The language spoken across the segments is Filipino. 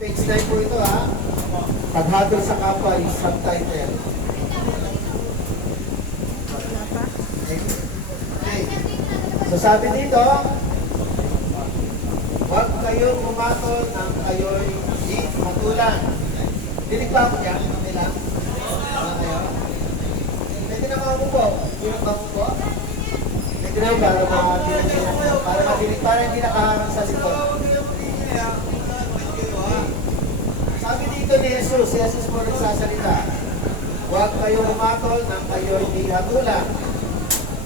Page 9 po ito ha. Paghatol sa kapwa is subtitle. Okay. So sabi dito, huwag kayong umatol ng kayo'y di matulan. Dinig ba ako dyan? Okay lang? Okay. Pwede na mga po. Pwede na po. Pwede na para matinig, para hindi nakaharang sa likod. Sabi dito ni Jesus, si Jesus po nagsasalita, huwag kayong umatol ng kayo'y di hatulan,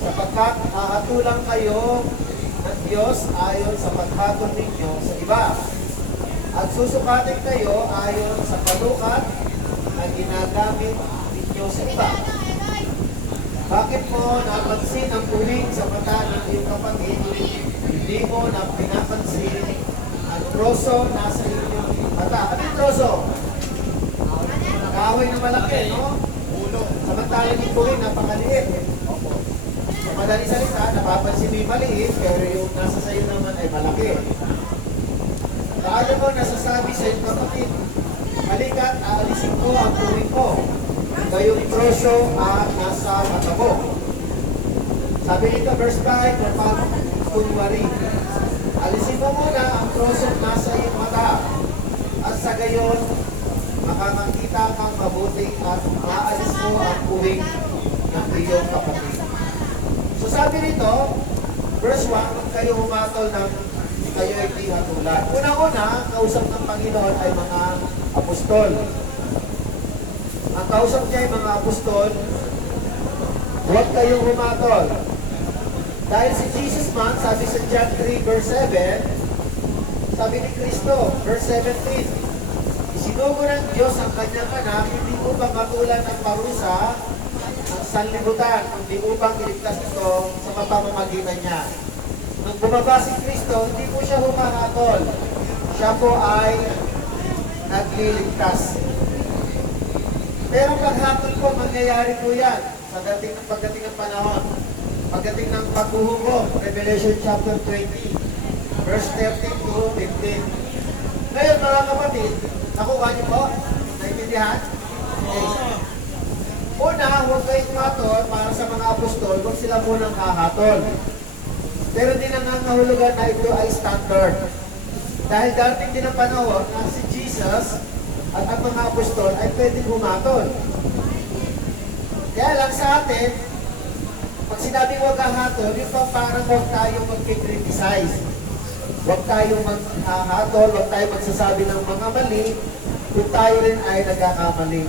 sapagkat hahatulan kayo ng Diyos ayon sa paghatol ninyo sa iba. At susukatin kayo ayon sa panukat na ginagamit ninyo sa iba. Bakit mo napansin ang puwing sa mata ng iyong kapatid, hindi mo na pinapansin ang troso nasa inyong mata? Ano yung troso? Kahoy na malaki, no? Ulo. Samantalang yung puwing napakaliit. Sa madaling salita, napapansin mo yung maliit, pero yung nasa sayo naman ay malaki. Paano mo nasasabi sa iyong kapatid, halika't aalisin ko ang puwing ko, gayong troso at nasa mata mo. Sabi nito, verse 5, kapag kunwari, alisin mo muna ang troso nasa iyong mata, at sa gayon, makakakita kang mabuti at maalis mo ang puwing ng iyong kapatid. So sabi nito, verse 1, kung kayo humatol ng kayo ay di hatulan. Una-una, kausap ng Panginoon ay mga apostol. Ang kausap niya ay mga apostol, huwag kayong humatol. Dahil si Jesus man, sabi sa John 3 verse 7, sabi ni Kristo, verse 17, isinugo ng Diyos ang kanyang anak, hindi upang matulan ang parusa ng sanlibutan, kundi upang iligtas ito sa mapamamagitan niya. Nung bumaba si Kristo, hindi po siya humahatol. Siya po ay nagliligtas. Pero paghatol po, mangyayari po yan sa pagdating ng panahon. Pagdating ng paghuhukom, Revelation chapter 20, verse 13 to 15. Ngayon mga kapatid, nakuha niyo po? Naintindihan? Okay. Una, huwag kayong hatol para sa mga apostol, huwag sila munang hahatol. Pero di nangangahulugan na ito ay standard. Dahil dating din ang panahon na si Jesus at ang mga apostol ay pwedeng humatol. Kaya lang sa atin, pag sinabing huwag hahatol, yung parang huwag tayong mag-criticize. Huwag tayong maghahatol, huwag tayong magsasabi ng mga mali, kung tayo rin ay nagkakamali.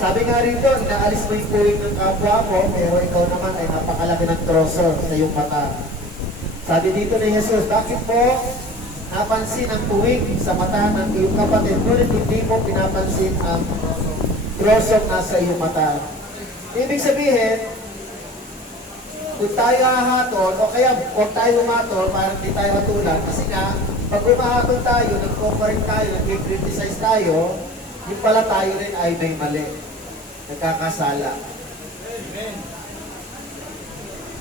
Sabi nga rito, inaalis mo yung puwing ng kapwa mo, pero ikaw naman ay napakalaki ng troso sa iyong mata. Sabi dito ni Jesus, bakit mo napansin ang puwing sa mata ng iyong kapatid, ngunit hindi mo pinapansin ang troso nasa iyong mata? Ibig sabihin, kung tayo hahatol, o kaya huwag tayo humatol, parang hindi tayo hatulan, kasi nga, pag humahatol tayo, nag-correct tayo, nag-criticize tayo, yung pala tayo rin ay may mali. Nagkakasala. Amen.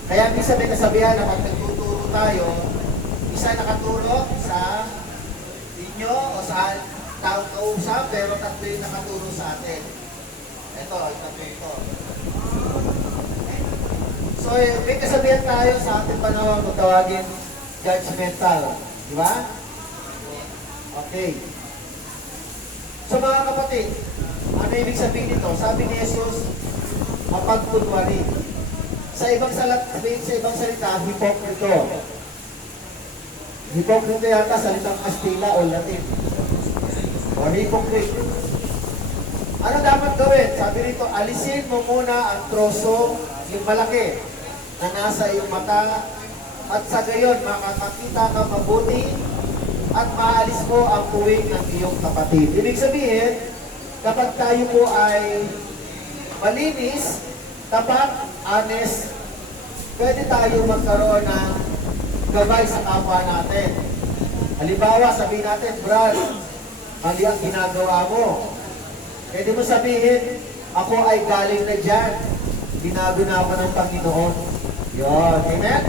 Kaya minsan may kasabihan na pag nagtuturo tayo, isa nakaturo sa inyo o sa taong kausap, pero tatlo yung nakaturo sa atin. Ito, tatlo ito. So, may kasabihan tayo sa ating panahon kung tawagin judgmental. Di ba? Okay. So mga kapatid, ano ibig sabihin nito? Sabi ni Jesus, mapagkunwari. Sa ibang salita, hipokrito. Hipokrito yata salitang Kastila o Latin. O hypocrite. Ano dapat gawin? Sabi nito, alisin mo muna ang troso, yung malaki, na nasa iyong mata, at sa gayon, makakakita ka mabuti, at maalis mo ang puwing ng iyong kapatid. Ibig sabihin, kapag tayo po ay malinis, tapat, honest, pwede tayo magkaroon ng gabay sa kapwa natin. Halimbawa, sabihin natin, Brad, mali ang ginagawa mo. Pwede mo sabihin, ako ay galing na dyan. Binago na ako ng Panginoon. Yun, amen?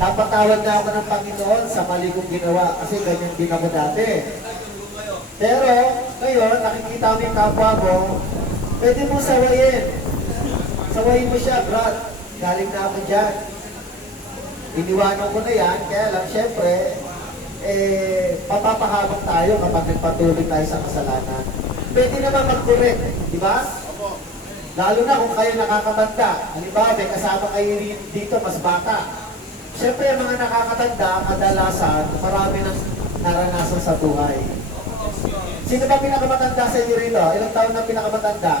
Napatawad na ako ng Panginoon sa mali kong ginawa kasi ganyan din ako dati. Pero, ngayon, nakikita mo yung kapwa mo, pwede mo sawayin. Sawayin mo siya, Brad. Galing na ako dyan. Iniwanan ko na yan, kaya lang, syempre, papapahabang tayo kapag nagpatuloy tayo sa kasalanan. Pwede naman mag-correct, di ba? Lalo na kung kayo nakakatanda. Halimbawa, may kasama kayo dito, mas bata. Siyempre, yung mga nakakatanda, kadalasan, marami nang naranasan sa buhay. Sino ba pinakamatanda sa inyo rito? Ilang taon na pinakamatanda?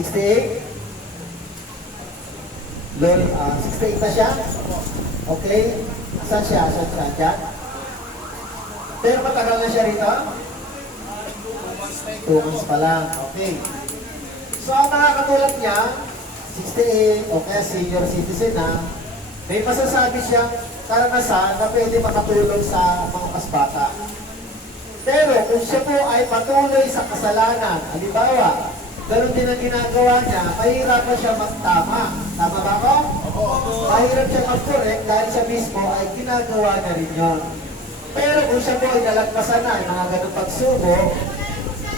68? Lol, 68 na siya? Okay. Saan siya? Saan siya? Diyan? Pero matagal na siya rito? 2 months pa lang. Okay. So, ang mga katulad niya, 68, o kaya senior citizen na, may masasabi siyang karanasan na pwede makatulong sa mga mas bata. Pero kung siya po ay patuloy sa kasalanan, halimbawa, ganun din ang ginagawa niya, mahirapan siya magtama. Tama ba ako? Mahirap siya mag-correct dahil siya mismo ay ginagawa na rin yun. Pero kung siya po ay nalagpasan na ang mga ganun pagsubok,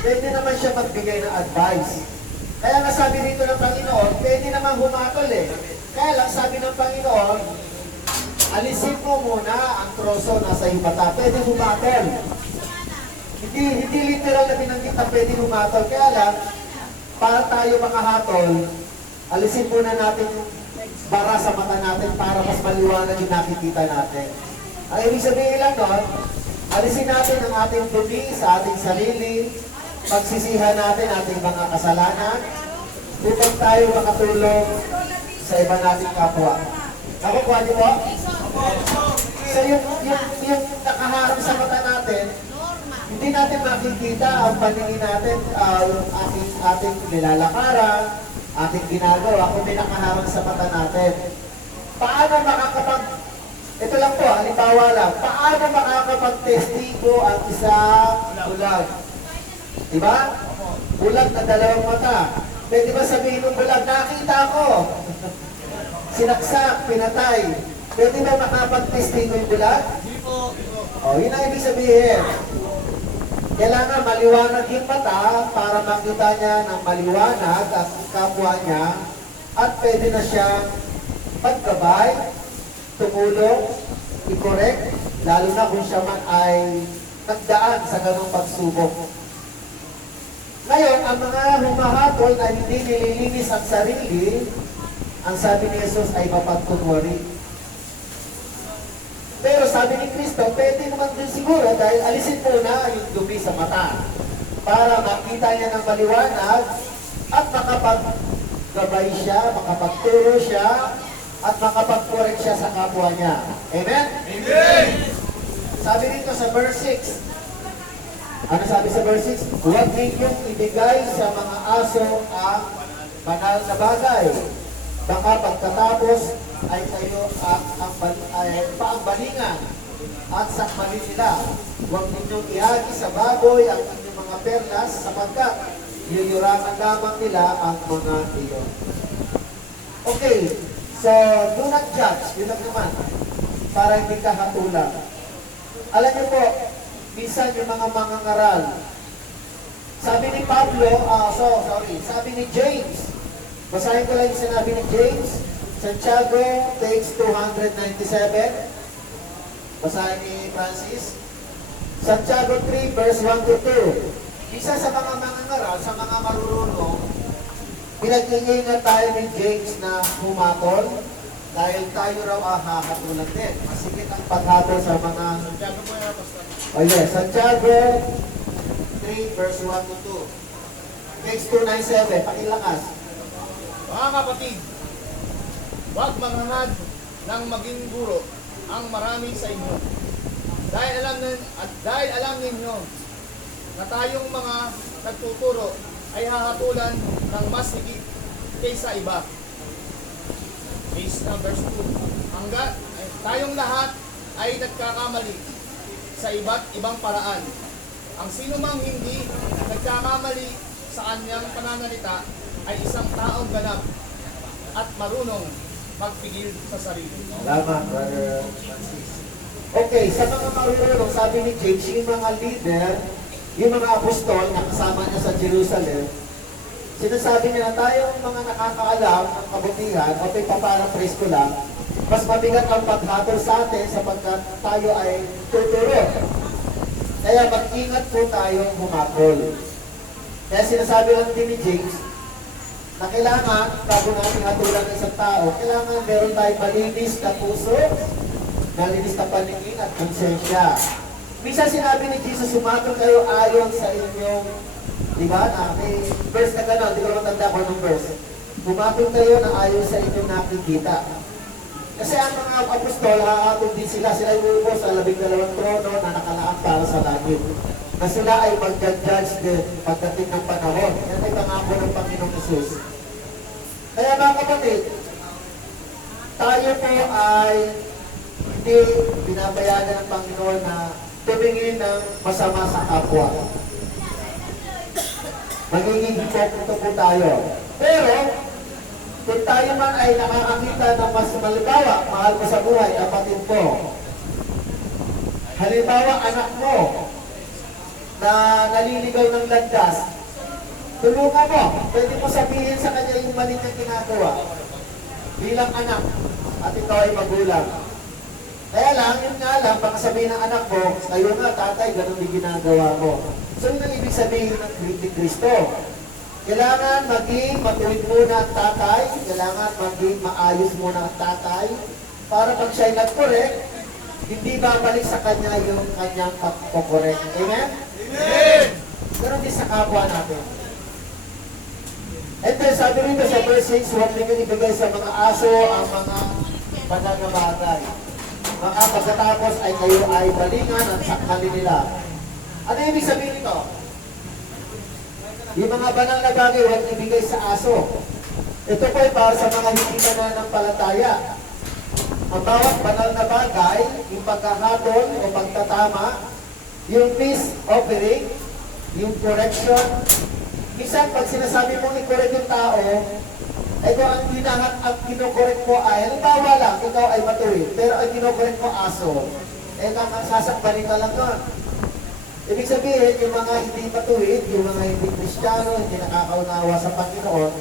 pwede naman siya magbigay ng advice. Kaya nga sabi dito ng Panginoon, pwede naman humatol eh. Kaya lang sabi ng Panginoon, alisin mo muna ang troso na sa ibata. Pwede humatol. Hindi literal na binanggit na pwede humatol. Kaya lang, para tayo makahatol, alisin muna natin yung bara sa mata natin para mas maliwanag yung nakikita natin. Ang ibig sabihin lang nun, alisin natin ang ating dumi sa ating sarili, pagsisihan natin ating mga kasalanan, upang tayo makatulong sa iba nating kapwa. Nakukuha niyo po? So yung nakaharap sa mata natin, hindi natin makikita ang paningin natin, yung ating nilalakaran, ating ginagawa, kung may nakaharap sa mata natin. Paano ito lang po, halimbawa lang, paano makakapag-testigo ang isang bulag? Diba? Bulag na 2 mata. Pwede ba sabihin ng bulag, nakita ko. Sinaksak, pinatay. Pwede ba makapag-testigo yung bulag? O, yun ang ibig sabihin. Kailangan maliwanag yung mata para makita niya ng maliwanag ang kapwa niya at pwede na siya pagkabay, tumulong, i-correct, lalo na kung siya man ay nagdaan sa ganong pagsubok. Ngayon, ang mga humahatol na hindi nililinis ang sarili, ang sabi ni Jesus ay mapagkunwari. Pero sabi ni Kristo, pwede naman din siguro dahil alisin muna yung dumi sa mata para makita niya ng maliwanag at makapaggabay siya, makapagturo siya, at makapag-correct siya sa kapwa niya. Amen? Amen! Sabi dito sa verse 6, ano sabi sa verse 6? Huwag ninyong ibigay sa mga aso ang banal na bagay. Baka pagkatapos ay kayo paangbalingan at sakmalin nila. Huwag ninyong ihagi sa baboy ang inyong mga perlas sapagkat yuyurakan lamang nila ang mga iyon. Okay, so do not judge, yun lang naman, para hindi ka hatulan. Alam niyo po, minsan yung mga mangangaral, sabi ni Pablo, sabi ni James, basahin ko lang yung sinabi ni James, Santiago, page 297. Basahin ni Francis. Santiago 3, verse 1 to 2. Isa sa mga mangangaral, sa mga marurunong, pinag-iingat tayo ni James na humatol dahil tayo raw hahatulan din. Masikip ang paghatol sa mga... Santiago 3, verse 1 to 2. Page 297, pakilakas. Mga kapatid, huwag manghangad ng maging guro ang marami sa inyo. Dahil alam ninyo na tayong mga nagtuturo ay hahatulan ng mas higit kaysa iba. Verse 2. Hanggat tayong lahat ay nagkakamali sa iba't ibang paraan. Ang sino mang hindi nagkakamali sa kanyang pananalita ay isang taong ganap at marunong magpigil sa sarili. Salamat, Brother Francis. Okay, sa mga marunong, sabi ni James, yung mga leader yung mga apostol na kasama niya sa Jerusalem, sinasabi niya na tayong mga nakakaalam ng kabutihan, o paparaphrase ko lang, mas mabigat ang paghatol sa atin sapagkat tayo ay tuturo. Kaya mag-ingat po tayong humakol. Kaya sinasabi lang din ni James, na kailangan, bago natin hatulan ng isang tao, kailangan meron tayong malinis na puso, malinis na paningin at konsensya. Minsan sinabi ni Jesus, sumatol kayo ayon sa inyong, di ba, na may verse na gano'n, di ko lang matanda ko ng verse. Sumatol kayo na ayon sa inyong nakikita. Kasi ang mga apostol, hahatol din sila iuupo sa 12 trono na nakalaan para sa langit. Na sila ay mag-judge din pagdating ng panahon. Yan ay pangako ng Panginoong Jesus. Kaya mga kapatid, tayo po ay hindi binabayagan ng Panginoon na tumingin ng masama sa kapwa. Magiging hipokrito po tayo. Pero, kung tayo man ay nakakakita ng mas malibawa, mahal ko sa buhay, kapatid ko. Halimbawa, anak mo, na naliligaw ng landas, tulungan mo. Pwede mo sabihin sa kanya yung mali niyang ginagawa. Bilang anak, at ikaw ay magulang. Kaya lang, yun nga lang, baka sabihin ng anak mo, kayo nga, tatay, ganun din ginagawa mo. So, yun ang ibig sabihin ng Kristo. Kailangan maging matuwid muna ang tatay, kailangan maging maayos muna ang tatay, para pag siya'y nag-correct, hindi babalik sa kanya yung kanyang pag-correct. Amen? Amen! Ganun din sa kapwa natin. And then sabi rito sa verse 6, huwag ninyo ibigay sa mga aso ang mga banal na bagay. Mga pagkatapos ay kayo ay balingan at sakmalin nila. Ano ibig sabihin nito? Yung mga banal na bagay, huwag ibigay sa aso. Ito po ay para sa mga hindi mananampalataya. Ang bawat banal na bagay, yung pagkahatol o pagtatama, yung peace offering, yung correction. Minsan, pag sinasabi mong i-correct yung tao, ito ang kinokorek mo ay, halimbawa lang, ikaw ay matuwid, pero ang kinokorek mo aso, sasakbalin ka lang doon. Ibig sabihin, yung mga hindi matuwid, yung mga hindi Kristiyano, hindi nakakaunawa sa Panginoon,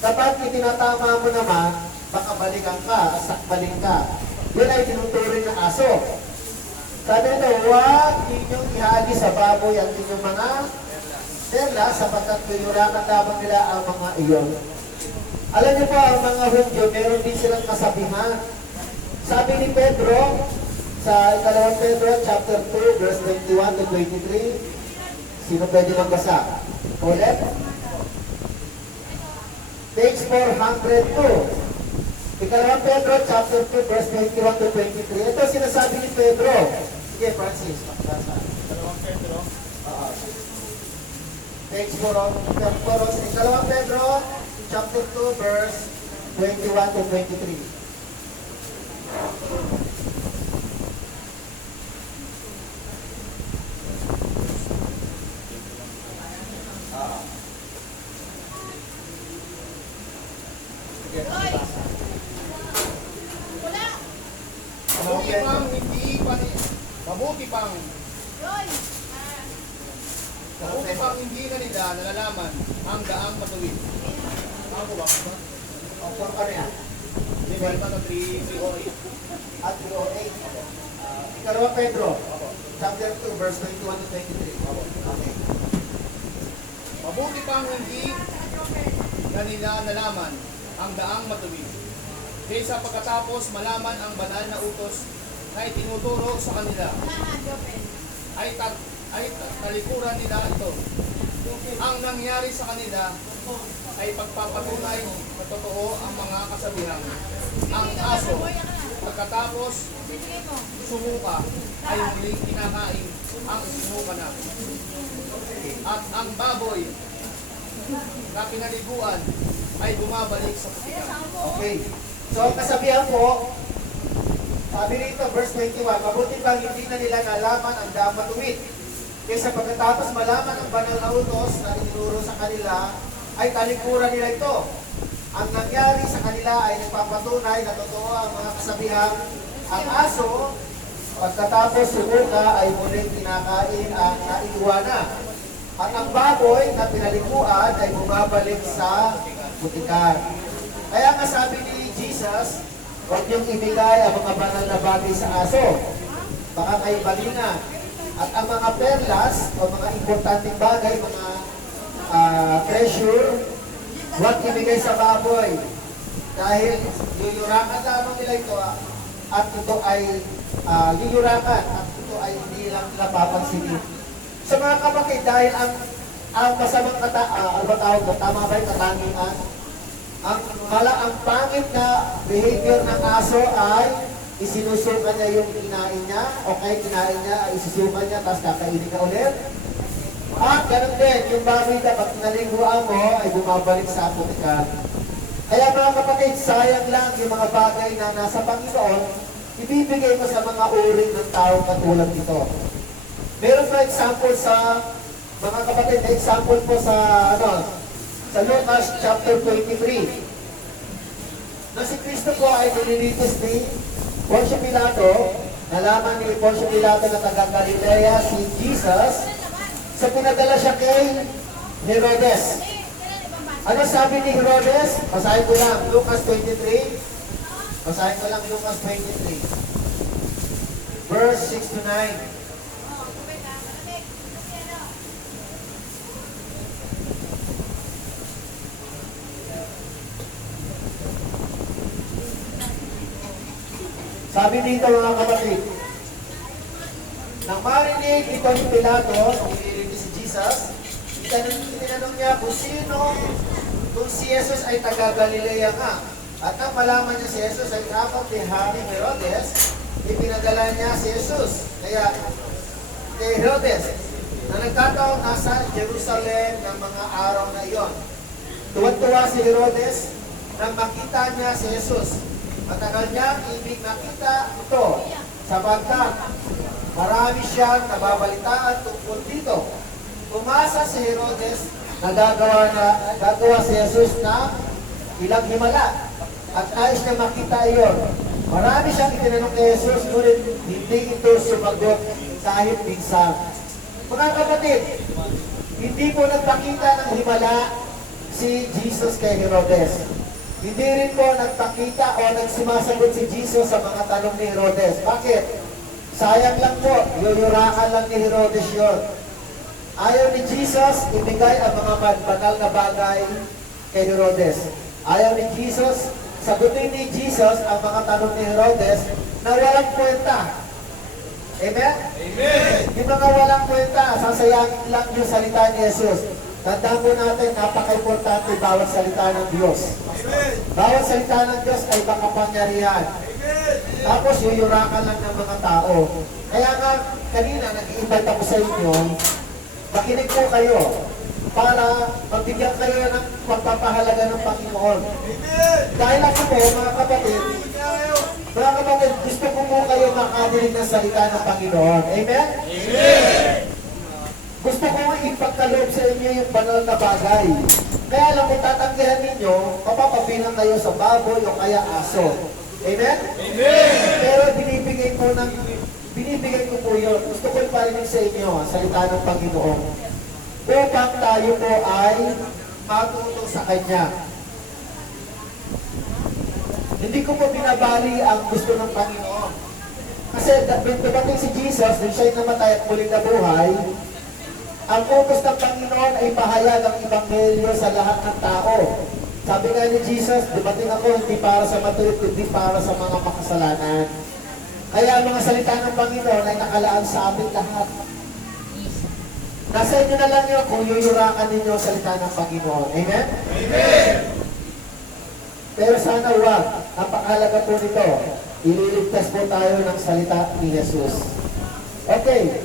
kapag itinatama mo naman, baka balikan ka, sakbalin ka. Yun ay tinuturing na aso. Sabi nito, huwag ninyong ihagi sa baboy ang inyong mga perla sapagkat pinurakan lamang nila ang mga iyon. Alam niyo po, ang mga Hudyo, meron din silang kasabihan. Sabi ni Pedro, sa 2 Pedro chapter 2, verse 21 to 23, sino pwede magbasa? Ulit? Page 402. 2 Pedro chapter 2, verse 21 to 23. Ito sinasabi ni Pedro. Sige, Francis, magbasa. 2 Pedro. Page 402. 2 Pedro chapter 2, verse 21 to 23. Mabuti pang hindi na nila nalalaman ang daang matuwid. Ako ba? O, kung ano yan? Liberta na 308. At 308. 2 Pedro, chapter 2, verse 21 to 23. Okay. Mabuti pang hindi na nila nalaman ang daang matuwid. Kaysa pagkatapos malaman ang banal na utos na itinuturo sa kanila, ay talikuran nila ito. Ang nangyari sa kanila ay pagpapatunay na totoo ang mga kasabihan. Ang aso, pagkatapos sumuka, ay muling kinakain ang sinuka na. At ang baboy na pinaliguan ay bumabalik sa putikan. Okay. So, ang kasabihan po, sabi rito, verse 21, mabuti bang hindi na nila nalaman ang daang matuwid. Kaysa pagkatapos malaman ang banal na utos na itinuro sa kanila, ay talikuran nila ito. Ang nangyari sa kanila ay nagpapatunay na totoo ang mga kasabihang ang aso Pagkatapos sumuka ay muling kinakain ang naiiwana. At ang baboy na pinalikuan ay bumabalik sa butikan. Kaya nga sabi ni Jesus, huwag niyong ibigay ang mga banal na bagay sa aso. Baka kayo balingan. At ang mga perlas o mga importanteng bagay, mga treasure, huwag ibigay sa baboy. Dahil yuyurakan lamang nila ito at ito ay yuyurakan at ito ay hindi lang nila papansinin. Sa mga kapatid, dahil ang masamang tawag na tama ba yung katangian? Ang pangit na behavior ng aso ay isinusukan niya yung kinain niya, okay, kinain niya, isusukan niya, tapos kakainin ka ulit. At ganun din, yung baboy dapat nalingguan mo ay bumabalik sa butikan. Kaya mga kapatid, sayang lang yung mga bagay na nasa Panginoon, ibibigay mo sa mga uri ng tao katulad nito. Meron pa example sa, mga kapatid, na example po sa, sa Lucas chapter 23. Na si Kristo po ay nililitis ni Poncio Pilato, nalaman ni Poncio Pilato na taga Galilea si Jesus, sa pinadala siya kay Herodes. Ano sabi ni Herodes? Basahin ko lang, Lucas 23. Basahin ko lang Lucas 23. Verse 6 to 9. Sabi dito mga kapatid, nang marinig ito ni Pilato, nililitis si Jesus, tinanong niya kung si Jesus ay taga Galilea nga. At nang malaman niya si Jesus ay apat ni Haring Herodes, ipinadala niya si Jesus. Kaya kay Herodes, na nagkataon nasa Jerusalem ng mga araw na iyon. Tuwan-tuwa si Herodes nang makita niya si Jesus. Matagal niyang ibig makita ito sapagkat marami siyang nababalitaan tungkol dito. Umasa si Herodes na gagawa si Jesus na ilang himala at nais niya makita iyon. Marami siyang itinanong kay Jesus, ngunit hindi ito sumagot kahit minsan. Mga kapatid, hindi po nagpakita ng himala si Jesus kay Herodes. Hindi rin po nagpakita o nagsumasagot si Jesus sa mga tanong ni Herodes. Bakit? Sayang lang po, yuyurakan lang ni Herodes yun. Ayaw ni Jesus ibigay ang mga banal na bagay kay Herodes. Ayaw ni Jesus, sagutin ni Jesus ang mga tanong ni Herodes na walang kwenta. Amen? Amen! Yung mga walang kwenta, sasayangin lang yung salita ni Jesus. Tandaan po natin, napaka-importante bawat salita ng Diyos. Amen. Bawat salita ng Diyos ay makapangyarihan. Amen. Tapos yuyurakan lang ng mga tao. Kaya nga, kanina, nag-i-invite ako sa inyo, makinig po kayo para magbigyan kayo ng pagpapahalaga ng Panginoon. Amen. Dahil ako po, mga kapatid, gusto ko po kayo makadinig ng salita ng Panginoon. Amen? Amen. Gusto ko ipagkaloob sa inyo yung banal na bagay. Kaya lang kung tatanggihan ninyo, mapapabilang kayo sa baboy o kaya aso. Amen? Amen! Pero binibigay ko po yun. Gusto ko iparinig sa inyo ang salita ng Panginoon. Upang tayo po ay matuto sa Kanya. Hindi ko po binabali ang gusto ng Panginoon. Kasi dumating si Jesus, nung siya'y namatay at muling nabuhay, ang focus ng Panginoon ay pahayag ang Ebanghelyo sa lahat ng tao. Sabi nga ni Jesus, dumating ako hindi para sa matuwid, kundi para sa mga makasalanan. Kaya ang mga salita ng Panginoon ay nakalaan sa amin lahat. Nasa inyo na lang yun kung yuyurakan ninyo ang salita ng Panginoon. Amen? Amen! Pero sana wag, napakahalaga po nito. Ililigtas po tayo ng salita ni Jesus. Okay.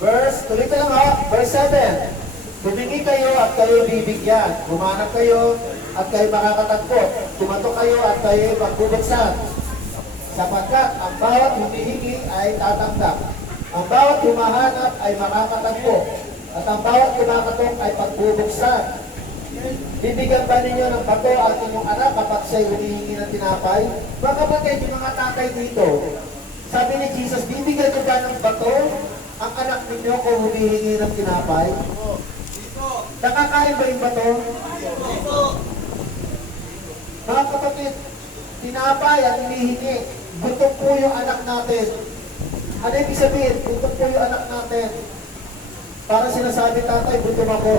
Tuloy ko lang ha, verse 7. Humingi kayo at kayo bibigyan. Humanap kayo at kayo makakatagpo. Tumato kayo at kayo magbubuksan. Sapagkat ang bawat humihingi ay tatanggap. Ang bawat humahanap ay makakatagpo. At ang bawat kumakatok ay pagbubuksan. Bibigyan ba ninyo ng bato ang inyong anak kapag siya'y humihingi ng tinapay? Mga kapatid, yung mga tatay dito, Sabi ni Jesus, bibigyan ko ba ng bato ang anak ninyo kung humihingi ng tinapay? Nakakain ba yung bato? Mga kapatid, tinapay ang hinihingi. Gutom po yung anak natin. Ano ibig sabihin? Gutom po yung anak natin. Para sinasabi, tatay, gutom ako.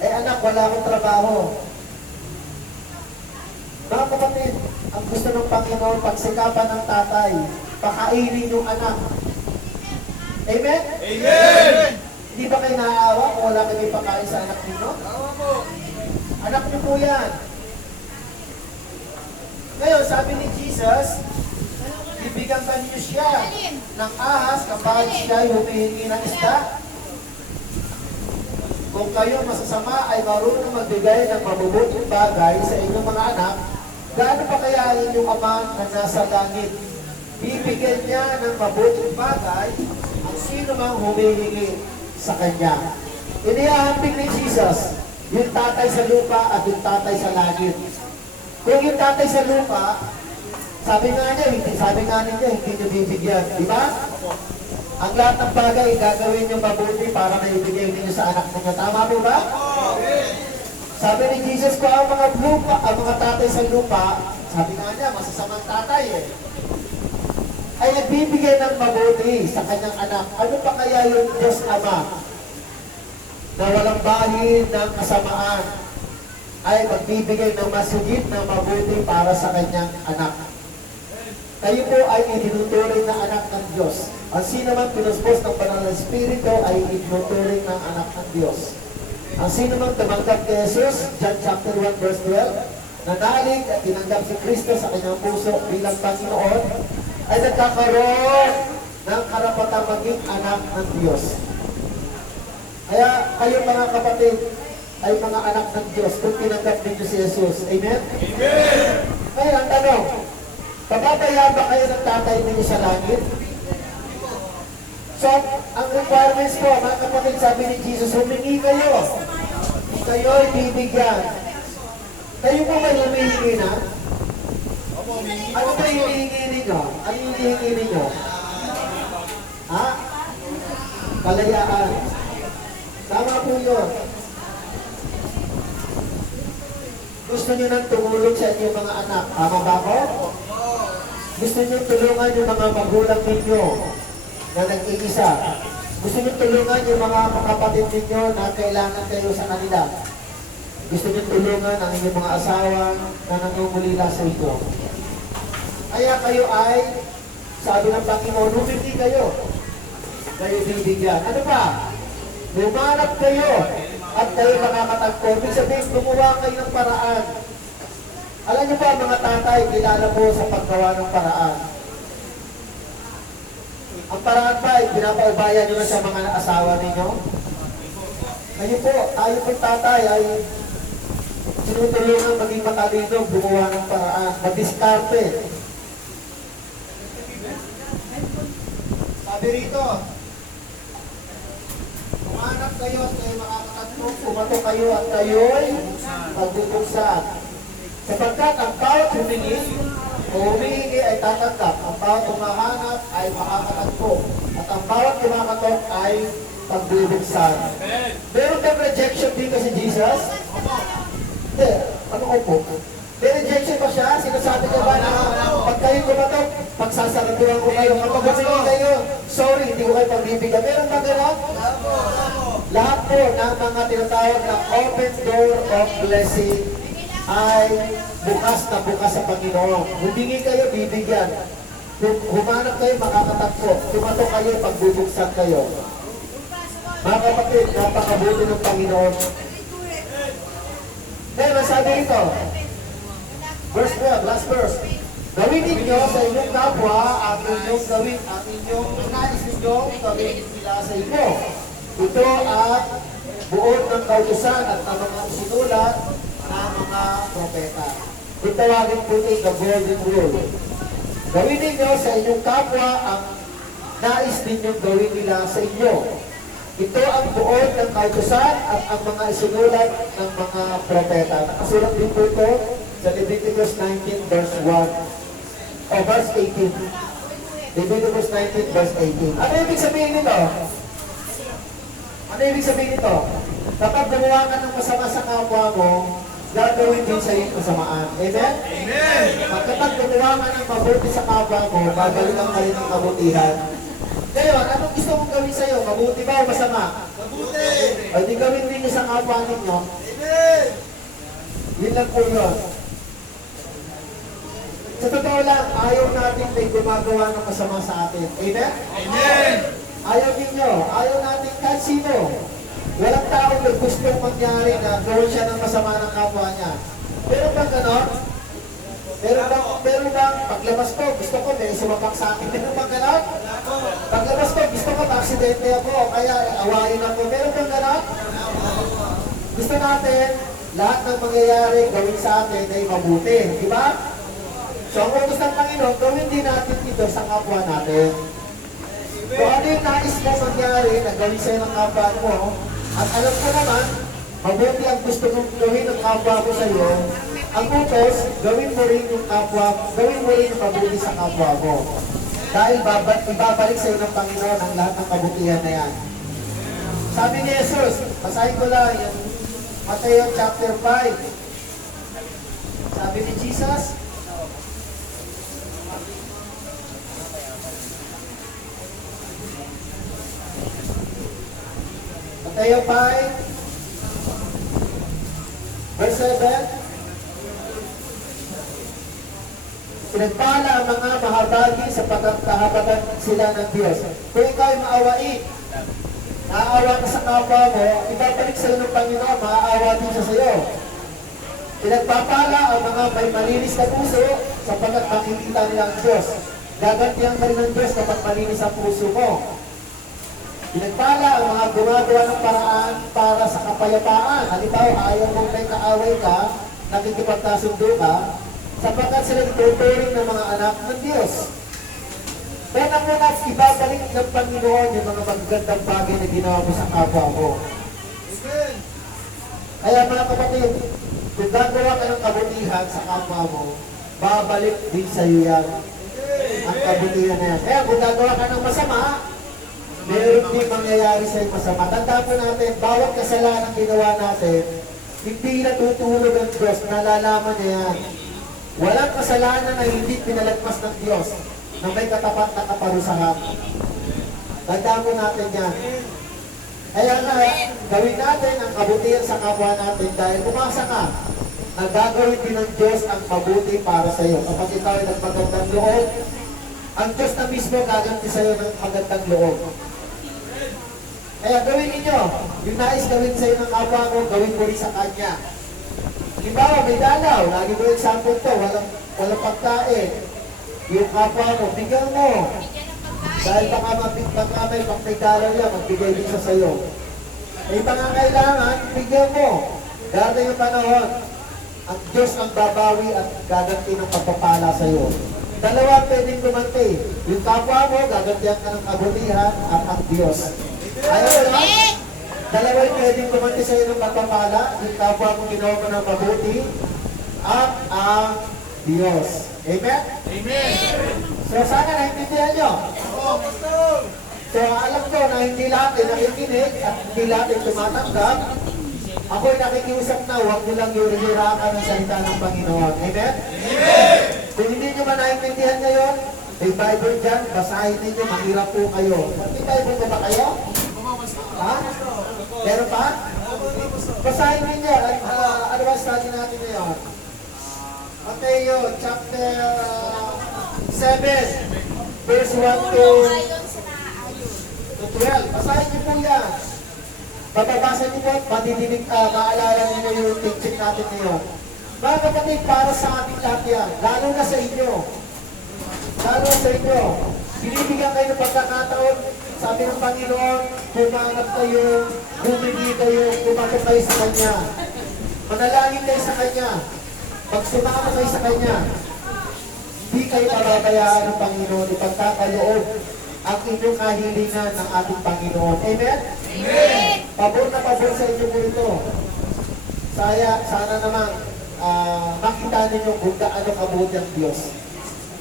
Eh anak, wala akong trabaho. Mga kapatid, ang gusto ng Panginoon, pagsikapan ng tatay, pakainin yung anak. Amen? Amen! Hindi ba kayo naaawa kung wala kayo pakain sa anak ninyo? Anak niyo po yan. Ngayon, sabi ni Jesus, bibigyan ka niyo siya ng ahas kapag siya humihingi ng isda. Kung kayo masasama ay marunong magbigay ng mabubuting bagay sa inyong mga anak, gaano pa kaya inyong ama na nasa langit? Bibigyan niya ng mabuting bagay ang sino mang humihingi sa kanya. Inihahanding ni Jesus yung tatay sa lupa at yung tatay sa langit. Kung yung tatay sa lupa, sabi nga niya, hindi niyo bibigyan. Di ba? Ang lahat ng bagay, gagawin niyo mabuti para maibigay ninyo sa anak ninyo. Tama po ba? Sabi ni Jesus ko, ang mga tatay sa lupa, sabi nga niya, masasamang tatay eh, ay nagbibigay ng mabuti sa kanyang anak. Ano pa kaya yung Diyos Ama na walang bahid ng kasamaan ay magbibigay ng masugid na mabuti para sa kanyang anak? Kayo po ay itinuturing na anak ng Diyos. Ang sino man pinuspos ng banal na Espiritu ay itinuturing ng anak ng Diyos. Ang sino man tumanggap kay Jesus, John chapter 1 verse 12, nanalig at tinanggap si Kristo sa kanyang puso bilang Panginoon, ay nagkakaroon ng karapatang maging anak ng Diyos. Kaya kayo mga kapatid ay mga anak ng Diyos kung tinanggap ninyo si Jesus. Amen? Amen! Ngayon, ang tanong, pababayaan ba kayo ng tatay ninyo sa langit? So, ang requirements po, mga kapatid, sabi ni Jesus, humingi kayo. Kayo ay bibigyan. Kayo po may humihingi na? Ano ba yung hinihingi ninyo? Ano yung hinihingi ninyo? Ha? Kalayaan. Tama po yun. Gusto nyo nang tumulong sa inyong mga anak. Tama ba ko? Gusto nyo tulungan yung mga magulang ninyo na nag-iisa. Gusto nyo tulungan yung mga kapatid ninyo na kailangan kayo sa kanila. Gusto nyo tulungan ang inyong mga asawa na nangungulila sa inyo. Kaya kayo ay, sabi ng Panginoon, humingi kayo. Kayo bibigyan. Ano pa? Lumanap kayo at kayo makakatagpo. Ibig sabihin, gumawa kayo ng paraan. Alam niyo ba, mga tatay, kilala po sa paggawa ng paraan. Ang paraan ba ay pinapaubayan nyo na sa mga asawa ninyo? Kayo po, tayo po tatay ay sinutulungan maging matalino, gumawa ng paraan, mag-diskarte. Sabi rito, umanap kayo at kayo makakatagpo, pumato kayo at kayo'y magbubuksan. Sapagkat ang bawat humingi o humihingi ay tatanggap, ang bawat humahanap ay makakatagpo, at ang bawat kumakatok ay pagbubuksan. Meron bang rejection dito si Jesus? Hindi. Ano ko po? May rejection ba siya? Sinasabi niya ba na pag kayo kumatok, pagsasaraduhan ko kayo. Kapag humingi kayo, sorry, hindi ko kayo pagbibigyan. Meron ba gano'n? Lahat po ng mga tinatawag na open door of blessing ay bukas na bukas sa Panginoon. Humingi kayo, bibigyan. Kung humanap kayo, makakatagpo. Tumato kayo, pagbubuksan kayo. Mga kapatid, napakabuti ng Panginoon. Ngayon, sabi ito, verse 12, last verse. Gawin ninyo sa inyong kapwa ang inyong nais ninyong gawin nila sa inyo. Ito at buod ng kautusan at ng mga sinulat ng mga propeta. Kung tawagin po ito the golden rule. Gawin ninyo sa inyong kapwa ang nais ninyong gawin nila sa inyo. Ito ang buod ng kautusan at ang mga isinulat ng mga propeta. Nakasulat din po ito sa Leviticus 19 verse 1. O, verse 18. Leviticus 19, verse 18. Ano ibig sabihin nito? Ano ibig sabihin nito? Kapag gumawa ka ng masama sa kapwa mo, gagawin din sa iyo kasamaan. Amen? Amen! Kapag gumawa ka ng mabuti sa kapwa mo, babalikan ka rin ng kabutihan. Ngayon, anong gusto mong gawin sa'yo? Mabuti ba o masama? Mabuti! O di gawin din niyo sa kapwa ninyo. Amen! Yun lang po yun. Sa totoo lang, ayaw natin may gumagawa ng masama sa atin. Amen? Amen! Ayaw ninyo. Ayaw natin kahit sino. Walang taong may gustong mangyari na gawin siya ng masama ng kapwa niya. Pero bang ganon? Pero bang paglabas ko, gusto ko may sumapak sa akin. Pero bang ganon? Paglabas ko, gusto ko aksidente ako, kaya awayin ako. Pero bang ganon? Gusto natin, lahat ng mangyayari gawin sa atin ay mabuti. Di ba? So ang utos ng Panginoon, gawin din natin ito sa kapwa natin. Kung ano yung nais mo mangyari na gawin sa'yo ng kapwa mo, at alam ko naman, mabuti ang gusto mong gawin ng kapwa mo sa'yo, ang utos, gawin mo rin yung mabuti sa kapwa mo. Dahil ibabalik sa'yo ng Panginoon ang lahat ng kabutihan na yan. Sabi ni Jesus, basahin ko lang yung Mateo chapter 5. Sabi ni Jesus, Mateo 5, verse 7, pinagpala ang mga mahabagi sa pagkakahabatan sila ng Diyos. Kung ikaw ay maawain, naaawa ka sa kapwa mo, ibabalik sa iyo ng Panginoon, maaawa din siya sa iyo. Pinagpapala ang mga may malinis na puso sapagkat makikita nila ang Diyos. Gagantihan ka rin ng Diyos kapag malinis ang puso mo. Pinagpala ang mga gumagawa ng paraan para sa kapayapaan. Halimbawa, ayaw mong may kaaway ka, nakikipagkasundo ka, sapagkat sila tuturing ng mga anak ng Diyos. Kaya na muna, ibabalik ng Panginoon yung mga magagandang bagay na ginawa mo sa kapwa mo. Amen! Kaya mga kapatid, kung gagawa ka ng kabutihan sa kapwa mo, babalik din sa iyo yan. Ang kabutihan na yan. Kaya kung gagawa ka ng masama, meron din mangyayari sa iyo masama. Tandaan po natin, bawat kasalanan ginawa natin, hindi natutulog ang Diyos, nalalaman niya yan. Walang kasalanan na hindi pinalagpas ng Diyos na may katapat na kaparusahan. Tandaan po natin yan. Kaya nga, gawin natin ang kabutihan sa kapwa natin dahil umasa ka na gagawin din ng Diyos ang mabuti para sa iyo. Kapag ikaw ay nagpagandang loob, ang Diyos na mismo gaganti sa iyo ng magandang loob. Kaya gawin ninyo, yung nais gawin sa iyo ng kapwa mo, gawin mo rin sa Kanya. Halimbawa, may dalaw, lagi ko example to, walang pagkain. Yung kapwa mo, bigyan mo. Dahil baka may pagkagalaw yan, magbigay din siya sa'yo. May pangangailangan, bigyan mo. Dahil yung panahon, ang Diyos ang babawi at gaganti ng pagpapala sa'yo. Dalawa pwedeng gumanti. Yung kapwa mo, gagantihan ka ng kabutihan at ang Diyos. Ayaw mo lang? Dalawa yung pwedeng gumanti sa'yo ng pagpapala. Yung kapwa mo ginawa mo ng mabuti at ang Diyos. Amen? Amen! So sana naintindihan nyo. Oo, Pastor! So alam ko na hindi lahat ay nakikinig at hindi lahat ay tumatanggap. Ako'y nakikiusap na huwag nyo lang yuri-hirakan ang salita ng Panginoon. Amen? Amen! Kung hindi nyo man naintindihan ngayon, may Bible dyan, basahin ninyo, mahirap po kayo. May Bible ko ba kayo? Ha? Meron pa? Basahin ninyo. Ano ba study natin ngayon? Mateo chapter 7, verse 1 to 12. Basahin niyo po yan. Bababasa niyo po at maalala niyo yung teaching natin ngayon. Mga kapatid, para sa ating lahat yan, lalo na sa inyo. Lalo sa inyo. Binibigyan kayo ng pagkakataon. Sabi ng Panginoon, humanap kayo, bumili kayo, kumatok kayo sa Kanya. Manalangin kayo sa Kanya. Pag sumama kayo sa Kanya, hindi kayo pababayaan ng Panginoon, ipagkakaloob ang inyong kahilingan ng ating Panginoon. Amen? Amen! Pabor na pabor sa inyo po ito. Sana naman makita ninyo kung gaano kabuti ang Diyos.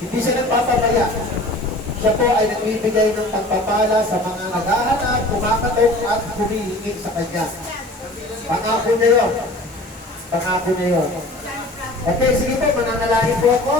Hindi siya nagpapabaya. Siya po ay nagbibigay ng pagpapala sa mga naghahanap, kumakatok at humihingi sa Kanya. Pangako niya yun. Pangako niya yun. Okay, sige po, mananalangin po ako.